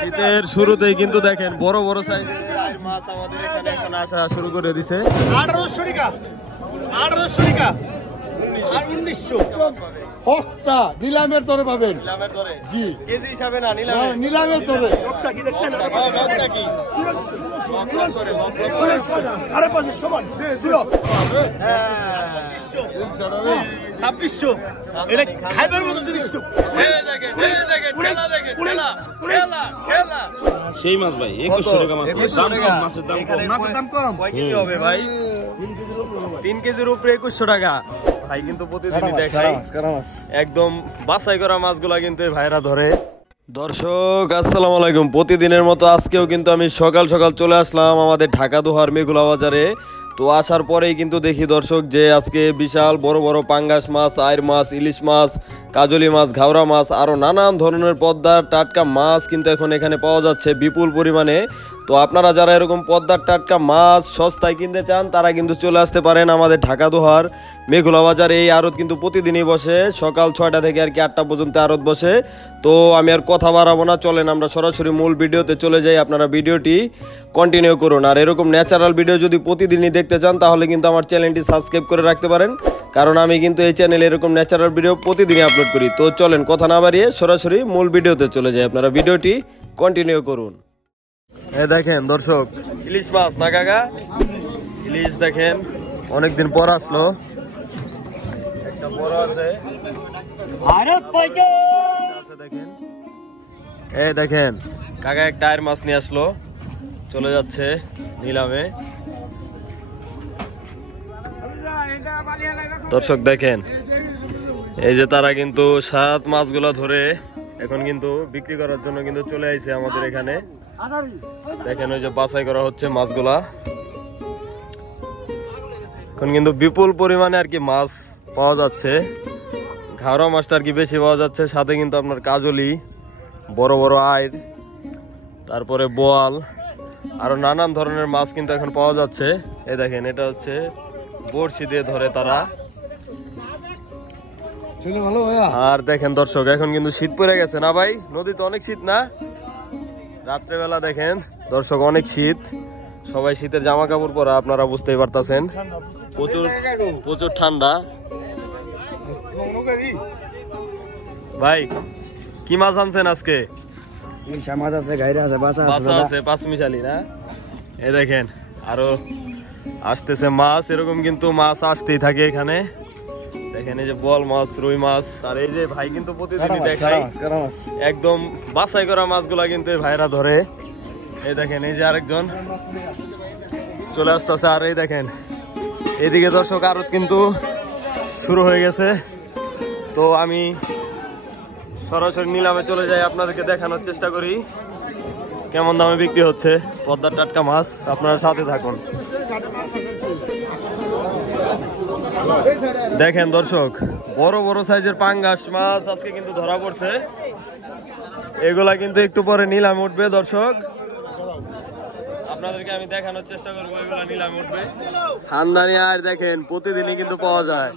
শীতের শুরুতেই কিন্তু দেখেন বড় বড় সাইজের মাছ আমাদের এখানে এখন আসা শুরু করে দিছে। 1800 টাকা 1800 টাকা আর 1900 সস্তা নিলামের দরে পাবেন। নিলামের দরে জি কেজি হিসাবে না নিলামের দরে। লোকটা কি দেখছেন? লোকটা কি আরে 500 সমান ছিল 2600 এটা খাইবার মতো জিনিস তো। সেই মাছ ভাই 2100 টাকা মাছ। মাছের দাম কম। কয় কেজি হবে ভাই? 3 কেজির উপরে 2100 টাকা ভাই। কিন্তু প্রতিদিনই দেখাই একদম বাছাই করা মাছগুলা কিন্তু ভাইরা ধরে। দর্শক আসসালামু আলাইকুম। প্রতিদিনের মতো আজকেও কিন্তু আমি সকাল সকাল চলে আসলাম আমাদের ঢাকা দোহার মেঘুলা বাজারে। তো আসার পরেই কিন্তু দেখি দর্শক যে আজকে বিশাল বড় বড় পাঙ্গাস মাছ, আইর মাছ, ইলিশ মাছ, কাজলি মাছ, ঘাওড়া মাছ আরও নানান ধরনের পদ্মার টাটকা মাছ কিন্তু এখন এখানে পাওয়া যাচ্ছে বিপুল পরিমাণে। তো আপনারা যারা এরকম পদ্মার টাটকা মাছ সস্তায় কিনতে চান তারা কিন্তু চলে আসতে পারেন আমাদের ঢাকা দোহার মেঘুলা বাজার। এই আড়ত কিন্তু প্রতিদিনই বসে, সকাল 6টা থেকে আর কি 8টা পর্যন্ত আড়ত বসে। তো আমি আর কথা বাড়াবো না, চলেন আমরা সরাসরি মূল ভিডিওতে চলে যাই। আপনারা ভিডিওটি কন্টিনিউ করুন। আর এরকম ন্যাচারাল ভিডিও যদি প্রতিদিনই দেখতে চান তাহলে কিন্তু আমার চ্যানেলটি সাবস্ক্রাইব করে রাখতে পারেন, কারণ আমি কিন্তু এই চ্যানেলে এরকম ন্যাচারাল ভিডিও প্রতিদিনই আপলোড করি। তো চলেন কথা না বাড়িয়ে সরাসরি মূল ভিডিওতে চলে যাই। আপনারা ভিডিওটি কন্টিনিউ করুন। এই দেখেন দর্শক ইলিশ মাছ না কাকা, ইলিশ দেখেন অনেকদিন পর আসলো, একটা বড় আছে। দেখেন এই দেখেন কাকা একটা আয়ের মাছ নিয়ে আসলো, চলে যাচ্ছে নিলামে। দর্শক দেখেন এই যে তারা কিন্তু সাত মাছগুলা ধরে এখন কিন্তু বিক্রি করার জন্য কিন্তু চলে আইছে আমাদের এখানে। দেখেন ওই যে বাছাই করা হচ্ছে মাছগুলা। এখন কিন্তু বিপুল পরিমাণে আর কি মাছ পাওয়া যাচ্ছে। ঘাওড়া মাছটা আর কি বেশি পাওয়া যাচ্ছে, সাথে কিন্তু আপনার কাজলি, বড় বড় আইর, তারপরে বোয়াল, আরো নানান ধরনের মাছ কিন্তু এখন পাওয়া যাচ্ছে। এই দেখেন এটা হচ্ছে বড়শি দিয়ে ধরে তারা। আর দেখেন দর্শক এখন কিন্তু শীত পড়ে গেছে না ভাই? নদীতে অনেক শীত না? রাত্রেবেলা দেখেন দর্শক অনেক শীত, সবাই শীতের জামা কাপড় পরা, আপনারা বুঝতেই পারতেছেন। প্রচুর প্রচুর ঠান্ডা। ভাই কি মাছ আনছেন আজকে? মাছ আছে, গাইরা আছে, বাছা আছে, পাঁচমিশালি না? এই দেখেন আরো আসতেছে মাছ, এরকম কিন্তু মাছ আসতেই থাকে এখানে। দেখেন এই যে বল মাছ, রুই মাছ, আর এই যে ভাই কিন্তু প্রতিদিনই দেখাই একদম বাছাই করা মাছগুলা কিন্তু ভাইরা ধরে। এই দেখেন এই যে আরেকজন চলে আসতেছে। আর এই দেখেন এদিকে দর্শক আড়ত কিন্তু শুরু হয়ে গেছে। তো আমি সরাসরি নিলামে চলে যাই, আপনাদেরকে দেখানোর চেষ্টা করি কেমন দামে বিক্রি হচ্ছে পদ্মার টাটকা মাছ। আপনারা সাথে থাকুন। দেখেন দর্শক বড় বড় সাইজের পাঙ্গাস মাছ আজকে কিন্তু ধরা পড়ছে। এগুলা কিন্তু একটু পরে নিলামে উঠবে দর্শক, আপনাদেরকে আমি দেখানোর চেষ্টা করবো। এগুলা নিলামে উঠবে। খানদানি আর দেখেন প্রতিদিনই কিন্তু পাওয়া যায়।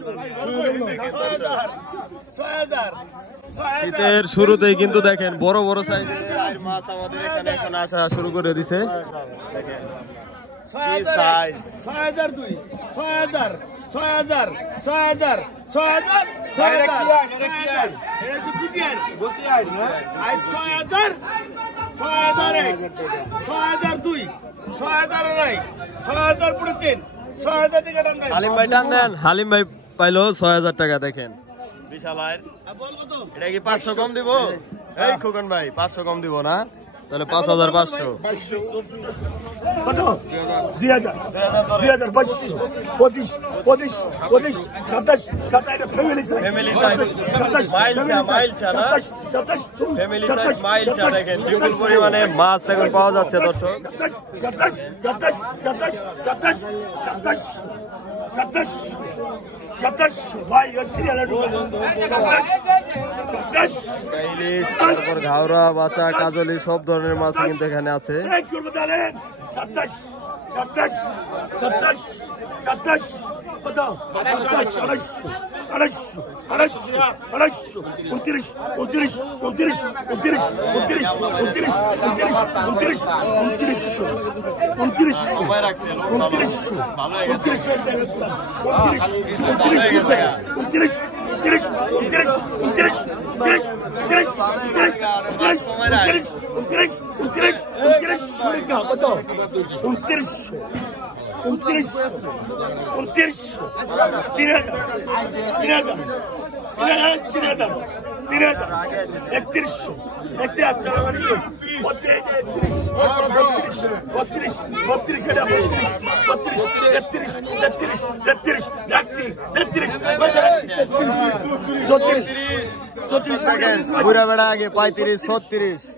শীতের শুরুতেই কিন্তু দেখেন বড় বড় সাইজের মাছ আমাদের এখানে এখন আসা শুরু করে দিছে। দেখেন 6000 6002 6000 6000 6000 6000 6000 এটা কি বুঝিয়ার বুঝিয়ার না? আই 6000 6001 6002 6000 নাই 6000 পুরো 3 6000 টাকা দাম নাই। হালিম ভাই টান দেন। হালিম ভাই পাইলো 6000 টাকা। দেখেন বিশাল আয়ের। এটা কি 500 কম দিব? এই খোকন ভাই 500 কম দিব না? তাহলে 5500 কত? 2000 2000 25 25 25 25 27 27 এটা family size. Family size mile চা না? ফ্যামিলি সাইজ মাইল চা। দেখেন বিপুল পরিমাণে মাছ এখন পাওয়া যাচ্ছে দর্শক। 27 27 27 27 27 27 ভাই সিরিয়ালে ইলিশ, তারপর ঘাওড়া, বাচা, কাজলি সব ধরনের মাছ কিন্তু এখানে আছে। 27 কত 27 বুড়া বেড়া আগে 35 36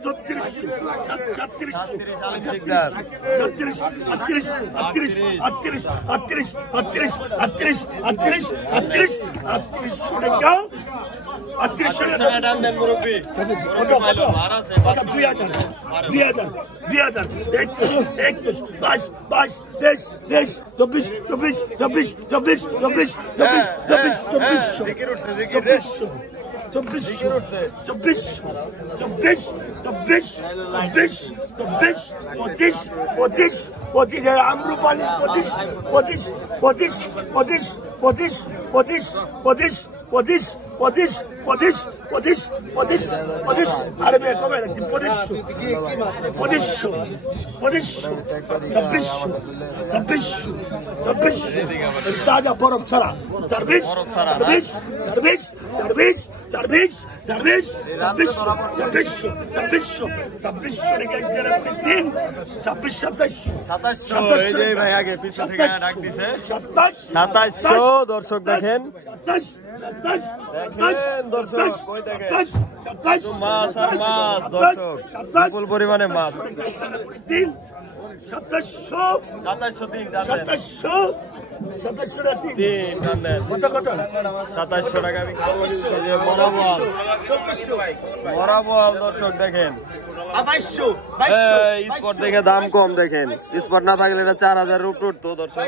ताजा बर्फ छड़ा सर्विस দর্শক দেখেন বিপুল পরিমাণে মাছ 2700 টাকা বরাবর দর্শক দেখেন স্পট দেখে দাম কম দেখেন স্পট না থাকলে এটা 4000 উপর উঠতো দর্শক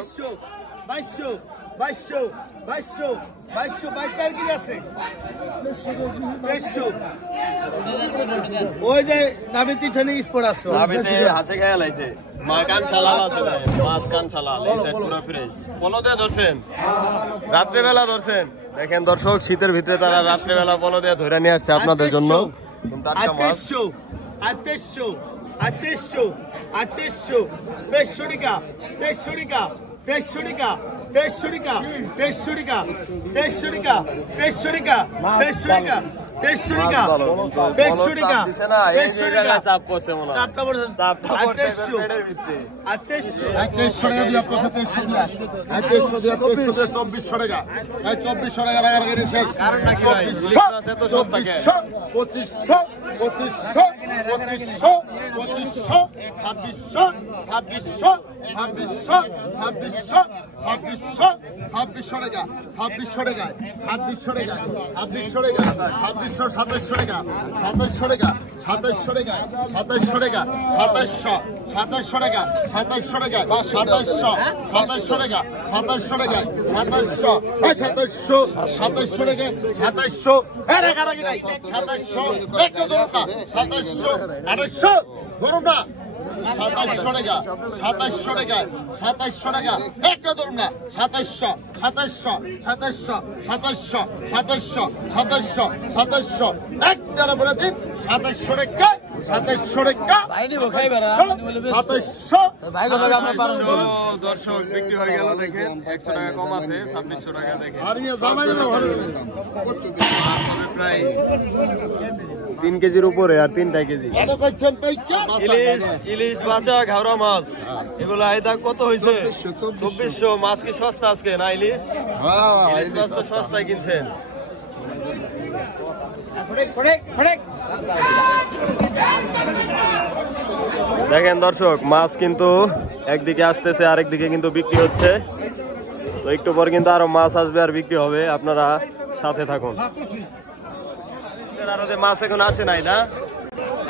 2200 ওই যে নাবিতি ঠানে স্পট আছে নাবিতে হাসে গায়ে লাইছে মাকান ছালা আছে মাছ কান ছালা লাইছে পুরো ফ্রেশ পলতে ধরছেন রাত্রে বেলা ধরছেন দেখেন দর্শক শীতের ভিতরে তারা রাত্রে বেলা পলো দিয়ে ধরে নিয়ে আসছে আপনাদের জন্য 2700 টাকা একটা ধরুন না 2700 এক দ্বারা বলে দিন 2700 টাকা 2700 দর্শক বিক্রি হয়ে গেল দেখেন 100 টাকা কম আছে 2600 টাকা দেখেন প্রায় 3 কেজির উপরে আর 3 কেজি ইলিশ বাচ্চা ঘাওড়া মাছ এগুলো আইদা কত হয়েছে 2400 মাছ কি সস্তা আজকে না ইলিশ মাছ তো সস্তায় কিনছেন দেখেন দর্শক মাছ কিন্তু একদিকে আসতেছে আরেকদিকে কিন্তু বিক্রি হচ্ছে তো একটু পর কিন্তু আরো মাছ আসবে আর বিক্রি হবে আপনারা সাথে থাকুন মাছ এখন আসে নাই না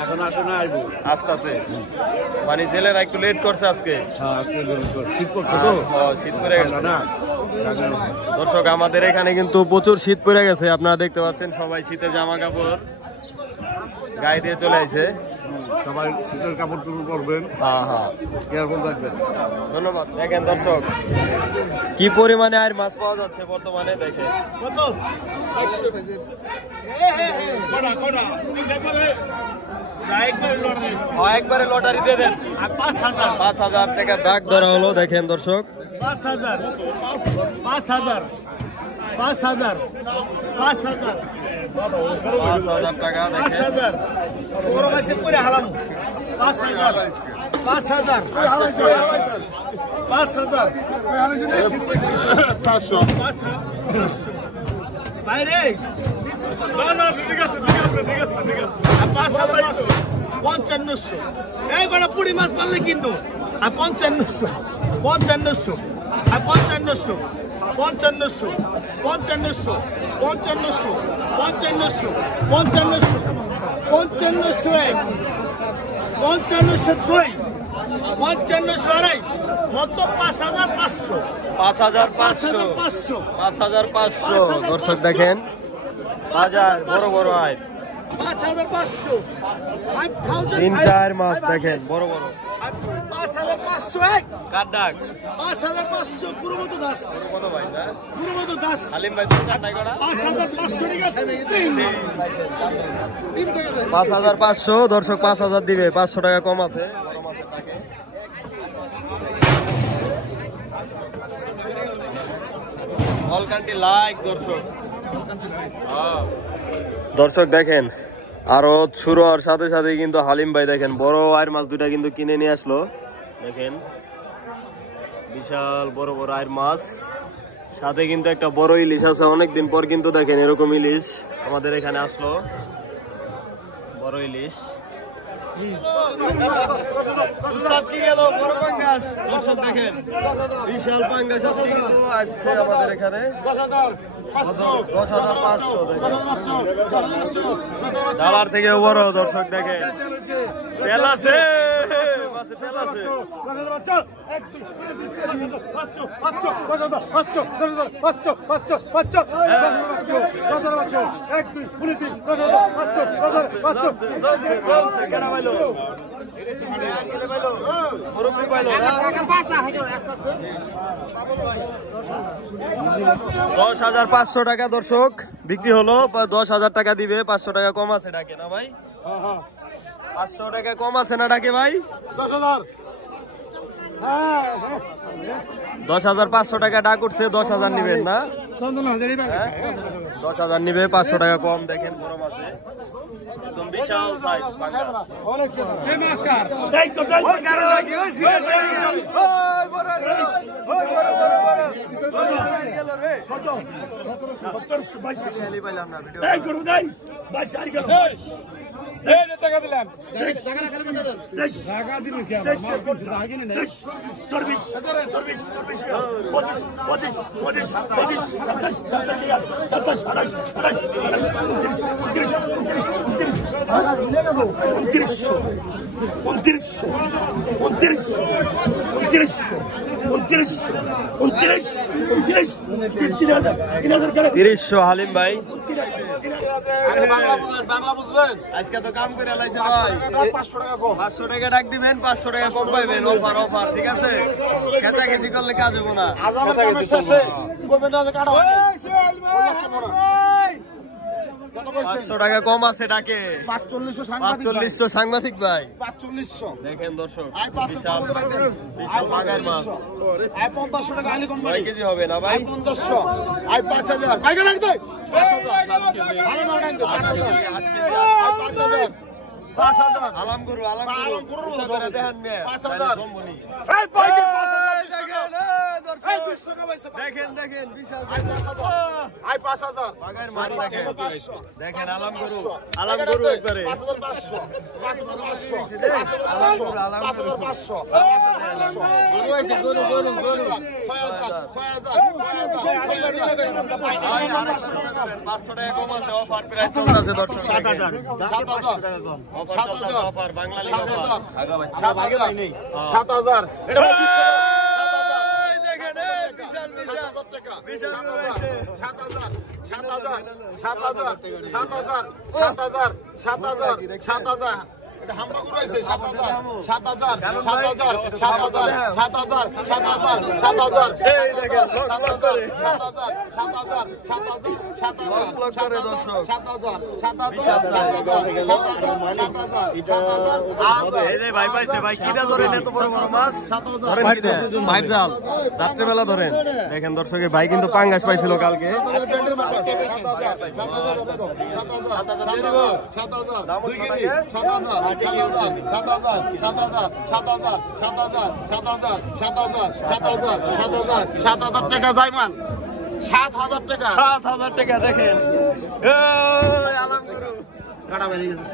এখন আসো না আসবো আস্তে আস্তে মানে জেলেরা একটু লেট করছে আজকে শীত করছে তো শীত পড়ে গেছে না দর্শক আমাদের এখানে কিন্তু প্রচুর শীত পড়ে গেছে আপনারা দেখতে পাচ্ছেন সবাই শীতের জামা কাপড় গায়ে দিয়ে চলে আসে সবাই শীতের কাপড় চোপড় পরবেন হ্যাঁ কেয়ারফুল থাকবেন ধন্যবাদ দেখেন দর্শক কি পরিমাণে আর মাছ পাওয়া যাচ্ছে বর্তমানে দেখেন একবারে লটারি দিয়ে দেন 5,000 টাকার দাগ ধরা হলো দেখেন দর্শক 5,000 টাকা 5,000 বড় মাসে করে হালাম 5,000 বাইরে ঠিক আছে 5,500 এই বড় পুরি মাছ পারলে কিন্তু আর 5,500 5,500 দর্শক দেখেন বাজার বড় বড় আয় 5,500 তিনটার মাছ দেখেন বড় বড় 5,500 কার ডাক 5,500 পুরবত দাস কত ভাই না পুরবত দাস হালিম ভাই তো কার নাই করা 5,500 টাকা 5,500 দর্শক 5,000 দিবে 500 টাকা কম আছে বড় মাছের টাকে অল কান্ট্রি লাইক দর্শক দেখেন আরো ছুরোর সাথে সাথে কিন্তু হালিম ভাই দেখেন বড় আয়ের মাছ দুটা কিন্তু কিনে নিয়ে আসলো দেখেন বিশাল বড় বড় আয়ের মাছ সাথে কিন্তু একটা বড় ইলিশ আছে অনেকদিন পর কিন্তু দেখেন এরকম ইলিশ আমাদের এখানে আসলো বড় ইলিশ দর্শক দেখেন বিশাল পাঙ্গাস আজকে কিন্তু আসছে আমাদের এখানে 10,500 ডালার থেকে বড় দর্শক দেখেন তেল আছে তেল আছে $10,500 টাকা দর্শক বিক্রি হলো 10,000 টাকা দিবে 500 টাকা কম আছে ডাকে না ভাই 500 টাকা কম আছে না ডাকে ভাই 10,500 টাকা ডাক উঠছে 10,000 নিবেন না 10,000 নিবে 500 টাকা কম দেখেন বড় মাছে একদম বিশাল সাইজ পাঙ্গাস টাকা দিলাম $300 হালিম ভাই আজকে তো কাম করে লাইছে ভাই 500 টাকা ডাক দিবেন 500 টাকা কম পাইবেন অফার ঠিক আছে কেচাকেচি করলে কাজ হবো না 500 টাকা কম আছে ডাকে 4500 সাংবাদিক ভাই 4500 দেখেন দর্শক বিশাল বাগার মাছ 500 টাকা আলি কম কয় কেজি হবে না ভাই 500 আই 5000 ভাই রাখ দে 5,000 আলাম গুরু দেখেন 5,000 এই দেখেন দেখেন বিশাল আই 5000 বাগার মারি দেখেন দেখেন আলাম গরু একবারে 5500 ভাই পাইছে ভাই কিটা ধরেন এত বড় বড় মাছ ধরেন কি মাইর জাল রাত্রেবেলা ধরেন দেখেন দর্শকের ভাই কিন্তু পাঙ্গাস পাইছিল কালকে টাকা জায়মান 7000 টাকা 7000 টাকা দেখেন কাটা বেরিয়ে গেছে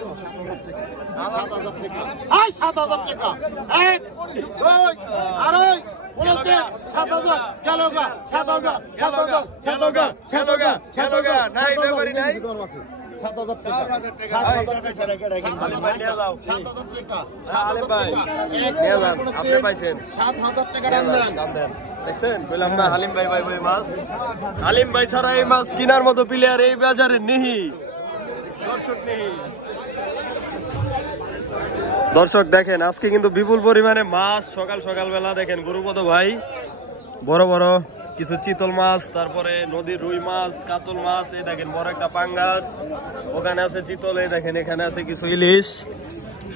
7000 টাকা 1 2 আড়াই বলতে 7000 গেলগা 7000 নাই ব্যাপারই নাই 7000 টাকা আলে ভাই নিয়ে যান আপনি পাইছেন 7000 টাকা দাম দেন দেখছেন বললাম না হালিম ভাই ভাই মাছ হালিম ভাই ছাড়া এই মাছ কেনার মতো প্লেয়ার এই বাজারে নেই দর্শক দেখেন আজকে কিন্তু বিপুল পরিমাণে মাছ সকাল বেলা দেখেন গুরুপদ ভাই বড় বড় কিছু চিতল মাছ তারপরে নদীর রুই মাছ কাতল মাছ এই দেখেন বড় একটা পাঙ্গাস ওখানে আছে চিতল এই দেখেন এখানে আছে কিছু ইলিশ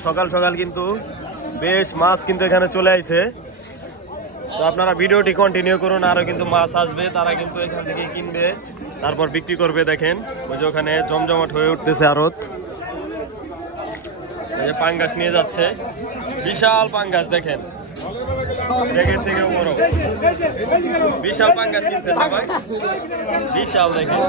সকাল কিন্তু বেশ মাছ কিন্তু এখানে চলে আইছে তো আপনারা ভিডিওটি কন্টিনিউ করুন আরো কিন্তু মাছ আসবে তারা কিন্তু এখান থেকে কিনবে তারপর বিক্রি করবে দেখেন ওই যে ওখানে জমজমাট হয়ে উঠতেছে আড়ত এই যে পাঙ্গাস নিয়ে যাচ্ছে বিশাল পাঙ্গাস দেখেন ব্যাগের থেকেও বড় বিশাল পাঙ্গাস কিনছে সবাই বিশাল দেখেন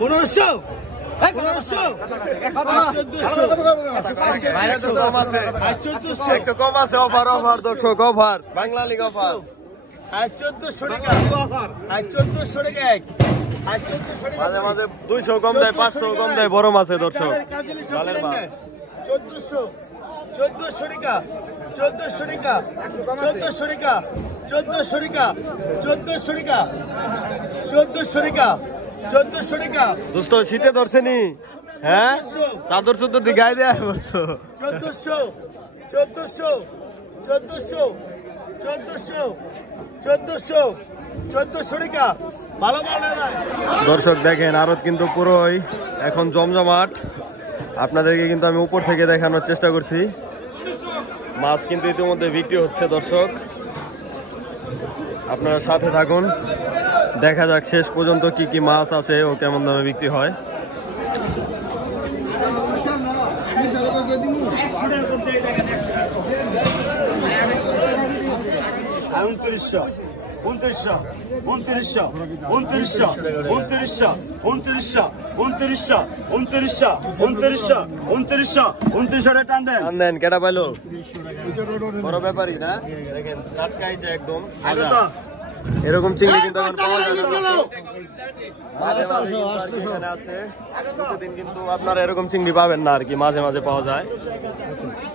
1400 একটু কম আছে অফার দর্শক অফার বাংলা লিগ অফার 1400 টাকা মাঝে মাঝে 200 কম দেয় 500 কম দেয় বড় মাছে দর্শক জালের মাছ 1400 টাকা দোস্ত শীতে ধরছেনি হ্যাঁ চাদর চুদর দিয়ে গায়ে দেয়া বলছো 1400 টাকা ভালো মাল নাই দর্শক দেখেন আরত কিন্তু পুরোই এখন জমজমাট আপনাদেরকে কিন্তু আমি উপর থেকে দেখানোর চেষ্টা করছি মাছ কিন্তু ইতিমধ্যে বিক্রি হচ্ছে দর্শক আপনারা সাথে থাকুন দেখা যাক শেষ পর্যন্ত কি কি মাছ আছে ও কেমন দামে বিক্রি হয় 29 টান দেন কেটা পাইলো বড় ব্যাপারই না দেখেন টাটকাইছে একদম এরকম চিংড়ি কিন্তু এখন পাওয়া যায় না মাঝে মাঝে এখানে আছে প্রতিদিন কিন্তু আপনারা এরকম চিংড়ি পাবেন না আর কি মাঝে মাঝে পাওয়া যায়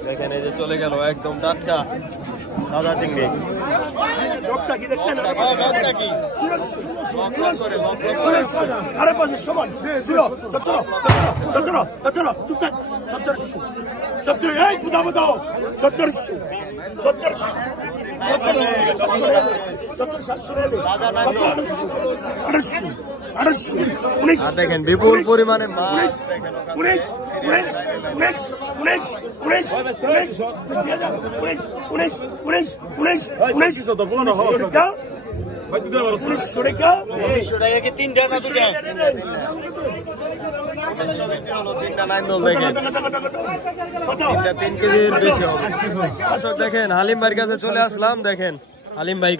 দেখেন এই যে চলে গেল একদম টাটকা তাজা চিংড়ি আরে পাশে সমান ছিল 17 এই বুঝা দাও 17 দেখেন বিপুল পরিমাণে মাছ তিনটা নাইন্দল দেখেন, 3 কেজির বেশি হবে। দর্শক দেখেন হালিম ভাইয়ের কাছে চলে আসলাম, দেখেন হালিম ভাই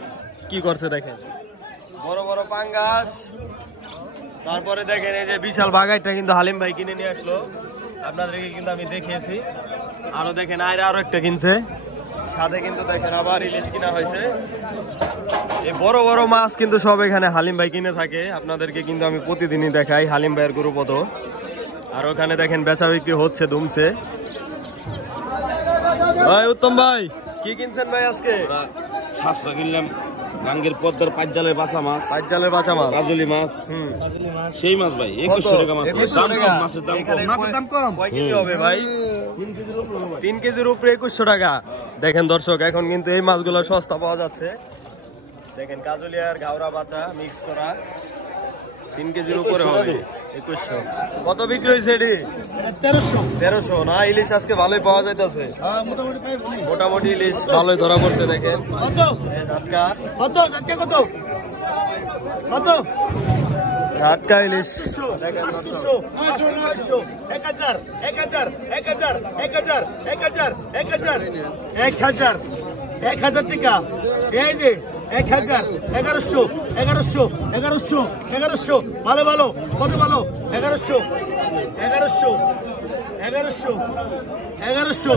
কি করছে দেখেন, বড় বড় পাঙ্গাস। তারপরে দেখেন এই যে বিশাল বাগাইটা কিন্তু হালিম ভাই কিনে নিয়ে আসলো, আপনাদেরকে কিন্তু আমি দেখিয়েছি। আরো দেখেন আরো একটা কিনছে, সাথে কিন্তু দেখেন আবার ইলিশ কিনা হয়েছে। এই বড় বড় মাছ কিন্তু সব এখানে হালিম ভাই কিনে থাকে, আপনাদেরকে কিন্তু আমি প্রতিদিনই দেখাই হালিম ভাইয়ের গরুপথ। আর ওখানে দেখেন বেচা বিক্রি হচ্ছে দুমছে। ভাই উত্তম ভাই কি কিনছেন ভাই আজকে? শাস্ত্র কিনলাম গাঙ্গের পদ্মার 5 জালের বাঁচা মাছ, 5 জালের বাঁচা মাছ, কাজলি মাছ। সেই মাছ ভাই 2100 টাকা মাত্র। দাম কম, মাছের দাম কম। মাছের দাম কম কয় কেজি হবে ভাই? 3 কেজির উপরে 2100 টাকা। দেখেন দর্শক এখন কিন্তু এই মাছগুলো সস্তা পাওয়া যাচ্ছে। দেখেন কাজলি আর ঘাওড়া বাঁচা মিক্স করা, 3 কেজির উপরে হবে 2100। কত বিক্রি হয়েছে এটি? 1300 না? ইলিশ আজকে ভালোই পাওয়া যাইতেছে, মোটামুটি ইলিশ ভালোই ধরা পড়ছে। দেখেন ঝাটকা ইলিশ 1000 টাকা। এই যে 1000, 1100, 1100, 1100, 1100, ভালো ভালো, কত ভালো? 1100, 1100, 1100, 1100,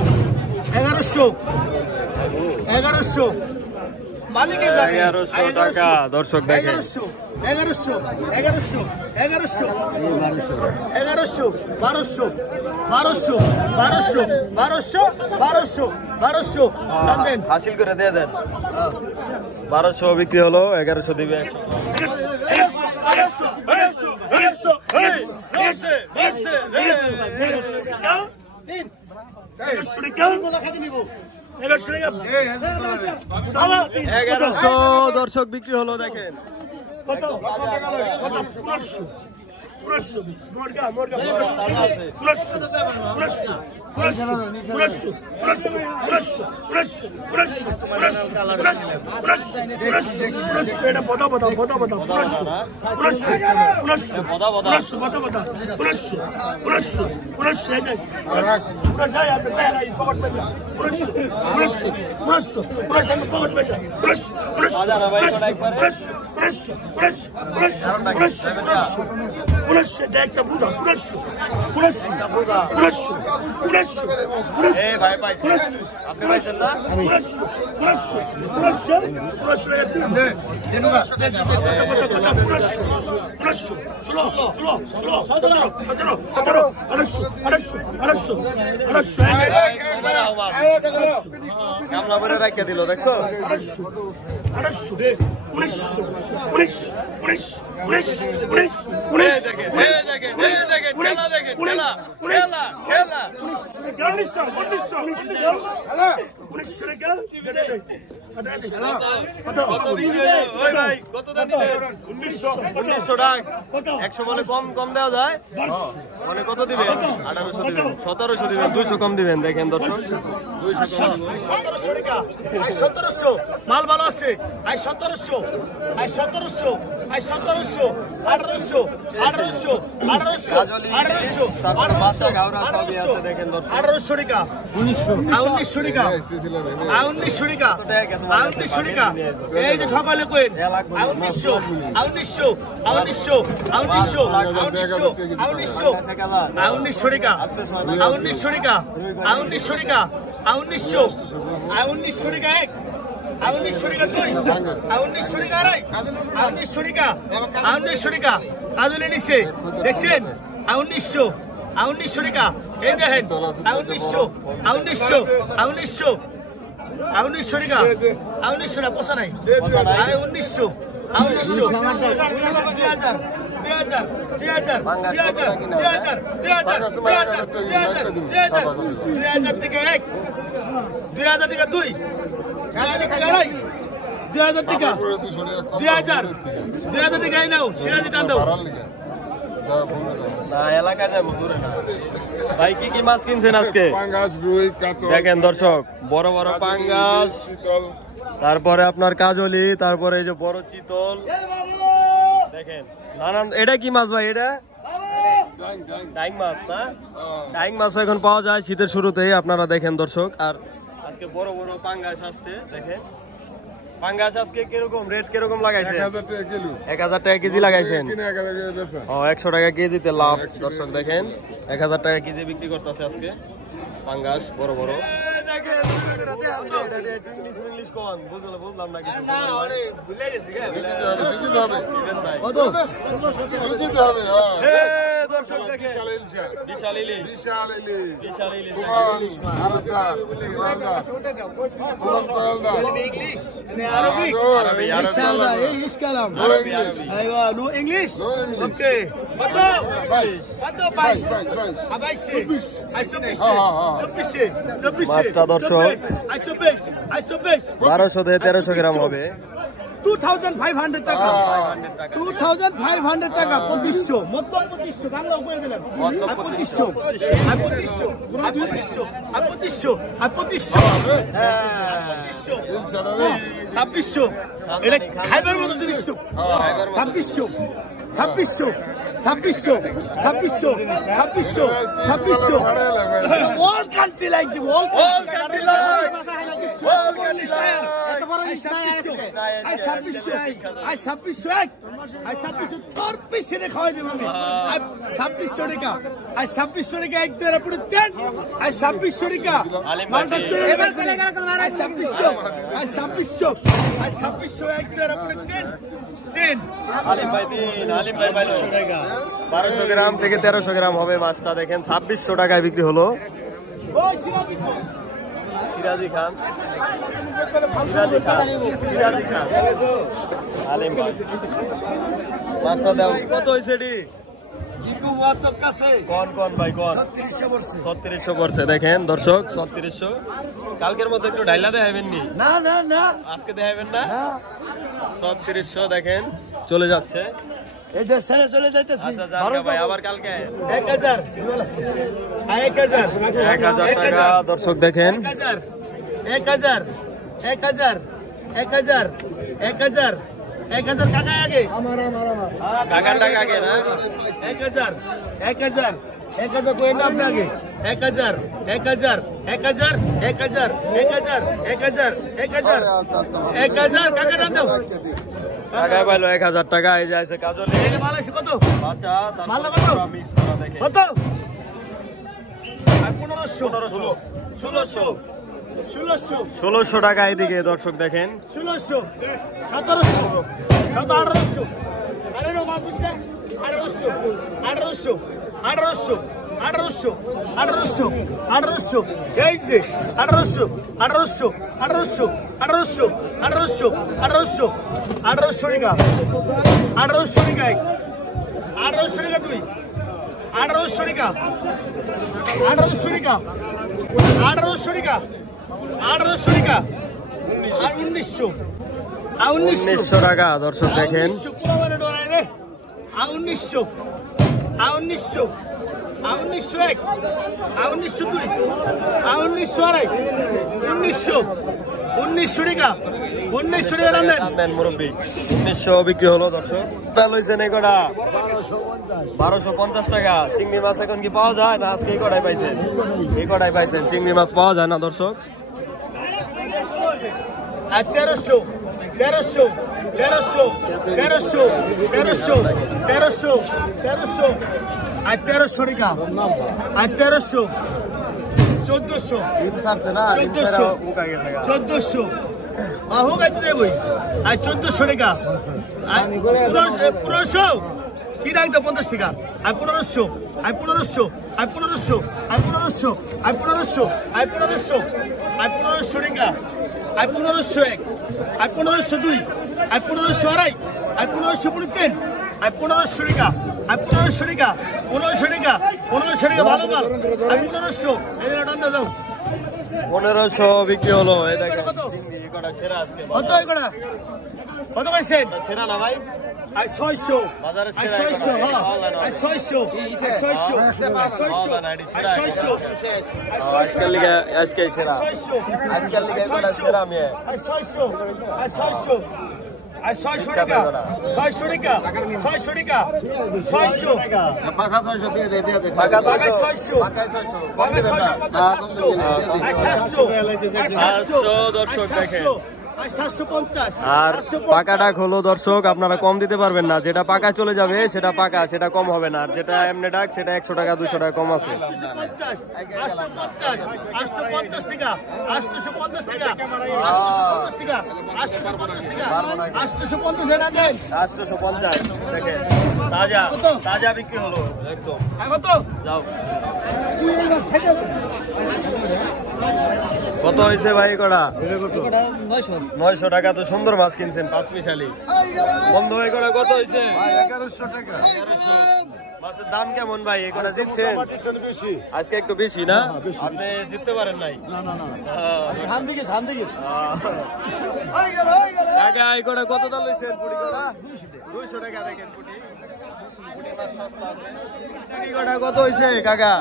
1100, 1100, মালিকের যাবে 1100 টাকা। দর্শক দেখেন 1100, 1100, 1100, 1100, 1100, 1200, 1200, 1200, 1200, 1200, 1200 দেন, হাসিল করে দিয়ে দেন। 1200 বিক্রি হলো, 1100 দিবে। দর্শক বিক্রি হলো দেখেন। গামলা ভরে রাখিয়া দিল দেখছো। 100 বলে কম দেওয়া যায়, মানে কত দিবেন? 1800 দিবেন, 1700 দিবেন, 200 কম দিবেন। দেখেন দর্শক 1700 টাকা, 1700 মাল ভালো আছে। 1700, 1700, 1700, 1800, 1800, 1800, 1800, 1800 টাকা, 1900 টাকা, 1900 টাকা, 1900 টাকা। এই যে ঠকালে কইন 1900, 1900, 1900, 1900, 1900, 1900, 1900 টাকা, 1900 টাকা, 1900 টাকা, 1900, 1900 টাকা এক, 1900 টাকা দুই, 1900 টাকা আড়াই, 1900 টাকা, 1900 টাকা কাজলে নিচ্ছে দেখছেন। 1900, 1900 টাকা। এই দেখেন 1900, 1900, 1900, 1900 টাকা, 1900 টাকা পোষা নাই। 1900, 1900, 2000, 2000, 2000, 2000, 2000, 2000, 2000 টাকা এক, 2000 টাকা দুই, 2000 টাকা আড়াই, 2000 টাকা, 2000, 2000 টাকা এই নাও সিরাজি টান দাও। না এলাকা যাবো দূরে না। ভাই কি কি মাছ কিনছেন আজকে? দেখেন দর্শক বড় বড় পাঙ্গাস, তারপরে আপনার কাজলি, তারপরে এই যে বড় চিতল। দেখেন নানান। এটা কি মাছ ভাই? এটা টাইং মাছ না, টাইং মাছ এখন পাওয়া যায় শীতের শুরুতেই, আপনারা দেখেন দর্শক। আর আজকে বড় বড় পাঙ্গাস আসছে, দেখেন পাঙ্গাস আজকে কিরকম রেট কিরকম লাগাইছে? 1000 টাকা কেজি লাগাইছেন। ও 100 টাকা কেজিতে লাভ দর্শক, দেখেন 1000 টাকা কেজি বিক্রি করতেছে আজকে পাঙ্গাস বড় বড়। বুঝলাম না কিছু। দর্শক দেখেন বিশাল ইলিশ, বিশাল ইলিশ। মাছটা দর্শক 1200 থেকে 1300 গ্রাম হবে। 2500 টাকা, 2500 টাকা 2500, মতলব 2500 বাংলা উপরে দিলাম। 2500, 2500, 2500, 2500, 2600, এটা খাইবার মতো জিনিস তো। 2600, 2600, 2600, 2600, 2600, 2600, all country like the all country like all country like এত বড় লিস্ট নাই আজকে। আই 2600 তোর পিছনে খাওয়াই দেব আমি। আই 2600 টাকা, আই 2600 টাকা এক দেড় পুরো দেন। আই 2600 টাকা মালটা চলে এবার চলে গেল তোমার। আই 2600, আই 2600, আই 2600 এক দেড় পুরো দেন দেন। আলিম ভাই দিন, আলিম ভাই 1200 টাকা, 1200 গ্রাম থেকে 1300 গ্রাম হবে মাছটা। দেখেন 2600 টাকায় বিক্রি হলো। সিরাজি খান, সিরাজি খান, আলিম ভাই মাছটা দাও কত হয়েছে? কোন ভাই কোন? 3600 করছে। দেখেন দর্শক 3600। কালকের মতো একটু ডাইলা দেখাবেন নি? না না না, আজকে দেখাবেন না। 3600 দেখেন চলে যাচ্ছে। এই দেশ ছেড়ে চলে যাইতেছি। আচ্ছা ভাই আবার কালকে 1000, 1000 টাকা দর্শক দেখেন। 1000, 1000, 1000, 1000, 1000 টাকা আগে আমার কাকার টাকা আগে না। 1000, 1000, 1000 কোই নাম আগে। 1000, 1000, 1000, 1000, 1000, 1000, 1000, 1000 টাকা দাও। টাকা পাইলো 1000 টাকা। এই যাইছে কাজলে। এই মাল আছে কত? আচ্ছা মাল কত? মিক্স করা দেখেন কত? 1500, 1600, 1600 টাকা এদিকে দর্শক দেখেন। 1600, 1700, 1800, আরে নো মাল বুঝলে 1800, 1800, 1800, 1800, 1800, 1800, এই যে 1800, 1800, 1800, 1800, 1800, 1800, 1800 টাকা, 1800 টাকা, 1800 টাকা তুই, 1800 টাকা, 1800 টাকা, 1800 টাকা, 1800 টাকা, আর 1900, 1900 টাকা দর্শক দেখেন। 1900, 1900, 1901, 1902, 1902, 1900, 1900 টাকা, 1900 টাকা দেন মুরব্বী। 1900 বিক্রি হলো দর্শক। তাহলে হইছেন এই কটা 1250 টাকা। চিংড়ি মাছ এখন কি পাওয়া যায় না? আজকে এই কটাই পাইছেন, এই কটাই পাইছেন। চিংড়ি মাছ পাওয়া যায় না দর্শক। 1300, 1300, 1300, 1300, 1300, 1300, 1300, আর 1300 টাকা, আর 1300, 1400, 1400, हो गए तुझे वही आज 1400 টাকা, আর 1500 কি রাখ দাও 50 টাকা, আর 1500, আর 1500, আর 1500, আর 1500, আর 1500, আর 1500, আর 1500 টাকা, আর 1501, আর 1502, আর 1500 আড়াই, আর 1503, আর 1500 টাকা, আর 1500 টাকা, 1500 টাকা, 1500 টাকা ভালো মাল, আর 1500 এই টাকা দাও। 1500 বিক্রি হলো। এই দেখেন চিংড়ি এই কটা সেরা আজকে। কত এই কটা? কত কইছেন? সেরা না ভাই? আর 600, বাজারে আর সেরা 600, হ্যাঁ, আর 600, আর 600, আর 600, আর 600, আজকাল লিগে আজকে সেরা, 600, আজকাল লিগে এই কটা সেরা আমি। আর 600, আর 600, আর 600 টাকা 600 টাকা 600 টাকা 600 টাকা পাকা 600 দিয়ে দে দিয়ে পাকা 600 পাকা 700 আর 700 দর্শক দেখেন। 750 আর পাকাটা হলো দর্শক আপনারা কম দিতে পারবেন না, যেটা পাকা চলে যাবে সেটা পাকা, সেটা কম হবে না। আর যেটা এমনি ডাক সেটা 100 টাকা 200 টাকা কম আছে। 850 টাকা 850 টাকা 850 টাকা দেন 850 দেখেন তাজা তাজা বিক্রি হলো একদম। কত যাও কত হয়েছে ভাই কটা? 900 টাকা। তো সুন্দর মাছ কিনছেন 5 মিশালি। বন্ধ হয়ে কটা কত হয়েছে? 1100 টাকা। 1100। মাছের দাম কেমন ভাই? এই কটা জিতছেন আজকে একটু বেশি না? আপনি জিততে পারেন নাই? টাকা এই কটা কত দাম লইছেন? পুরি কটা 200 টাকা। দেখেন পুরি মাছ সস্তা আছে। পুরি কটা কত হয়েছে কাকা?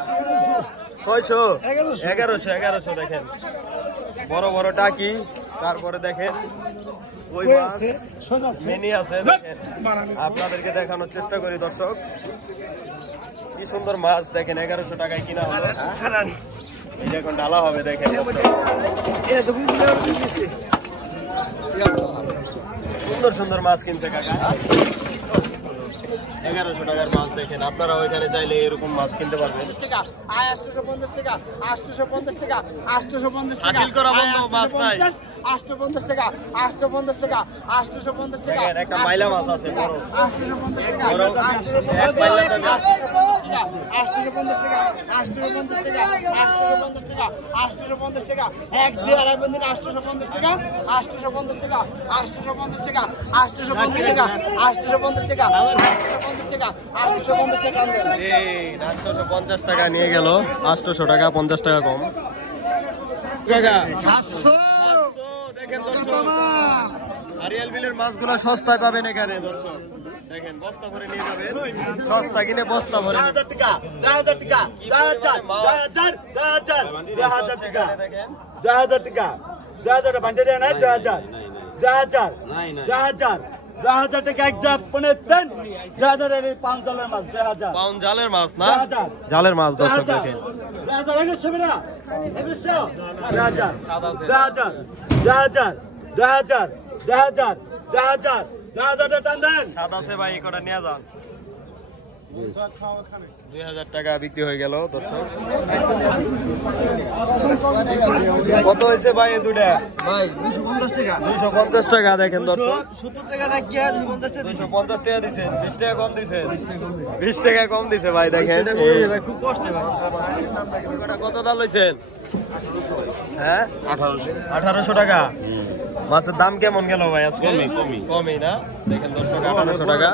600 1100 দেখেন বড় বড় টাকি। তারপরে দেখেন ওই মাছ মিনি আছে, দেখেন আপনাদেরকে দেখানোর চেষ্টা করি দর্শক। কি সুন্দর মাছ দেখেন 1100 টাকায় কিনা হলো। এই এখন ডালা হবে দেখেন সুন্দর সুন্দর মাছ কিনছে কাকা। 1100 টাকার মাছ দেখেন। আপনারা ওইখানে চাইলে এরকম মাছ কিনতে পারবেন। 850 টাকা 850 টাকা 850 টাকা হাসিল করা বন্ধ, মাছ নাই। 850 টাকা 850 টাকা 850 টাকা দেখেন একটা মাইলা মাছ আছে বড় 850 টাকা বড় এক মাইলা দামে 850 টাকা 850 টাকা 850 টাকা 850 টাকা 1 2 আড়াই বন্ধ 850 টাকা 850 টাকা 850 টাকা 850 টাকা 850 টাকা 850 টাকা 850 টাকা এই 850 টাকা নিয়ে গেল। 800 টাকা 50 টাকা কম। টাকা 700 দেখেন দর্শক আরিয়াল বিলের মাছগুলো সস্তায় পাবেন এখানে দর্শক। দেখেন বস্তা ভরে নিয়ে যাবেন, সস্তা কিনে বস্তা ভরে 1000 টাকা 1000 টাকা 1000 টাকা দেখেন 1000 টাকা 1000 বান্ডে দেন 1000 1000 1000 টাকা একদম 15 1000 এর 5 ডলার মাছ 1000 পাউন্ড জালের মাছ না? 1000 জালের মাছ দর্শক দেখেন 1000 এর ছবি না 1000 টান দেন। স্বাদ আছে ভাই, কটা নিয়ে যান। 2000 টাকা বিক্রি হয়ে গেল দর্শক। কত হয়েছে ভাই এই দুটা? ভাই 250 টাকা 250 টাকা দেখেন দর্শক। 70 টাকাটা কি আর 250 টাকা 250 টাকা দিছেন, 20 টাকা কম দিছেন। 20 টাকা কম দিছে ভাই দেখেন। ভাই খুব কষ্টে ভাই। কত দাম লইছেন? হ্যাঁ 1800 টাকা। মাছের দাম কেমন গেল ভাই আজকে? কমই না? দেখেন দর্শক 1800 টাকা।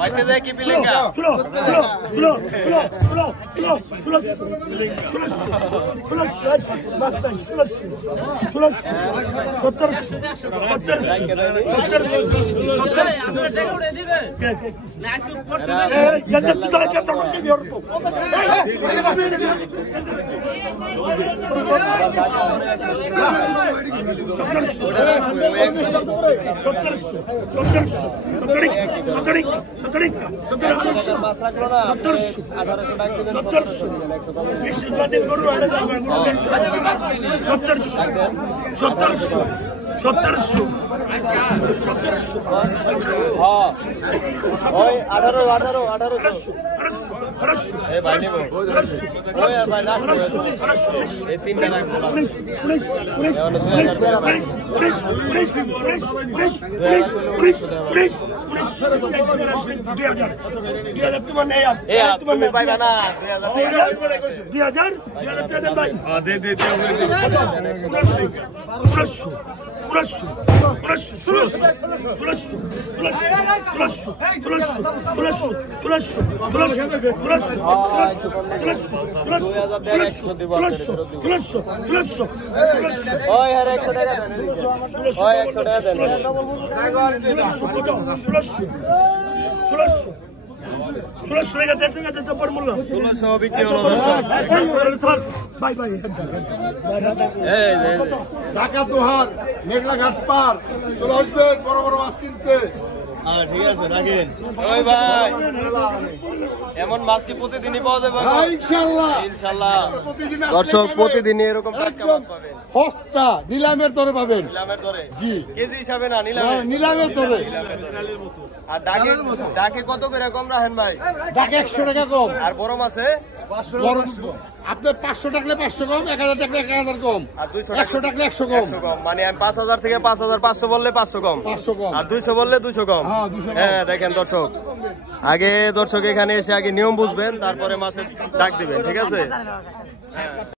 বাইতে যায় কি পিলেঙ্গা? 1600 টাকা দেন তো পর মূল্য 1600 বিক্রি হলো দর্শক। বাই বাই এই যে ঢাকা দোহার মেঘলা ঘাট পার চলে আসবেন বড় বড় মাছ কিনতে। ঠিক আছে রাখেন। ওই ভাই এমন মাছ কি প্রতিদিনই পাওয়া যাবে? হ্যাঁ, ইনশাআল্লাহ ইনশাআল্লাহ প্রতিদিন দর্শক প্রতিদিনই এরকম টাটকা মাছ পাবেন। সস্তা নিলামের দরে পাবেন। নিলামের দরে জি কেজি হিসাবে না নিলামে? নিলামের দরে। আর ডাকে কত করে কম রাখেন ভাই? ঢাকা 100 টাকা কম। আর বড় মাছে বড় আপনি 500 টাকলে 500 কম, 1000 টাকলে 1000 কম, আর 200 100 টাকলে 100 কম। 100 কম মানে আমি 5000 থেকে 5500 বললে 500 কম, 500 কম। আর 200 বললে 200 কম। হ্যাঁ, 200 কম। হ্যাঁ দেখেন দর্শক, আগে দর্শক এখানে এসে আগে নিয়ম বুঝবেন, তারপরে মাছের ডাক দিবেন, ঠিক আছে?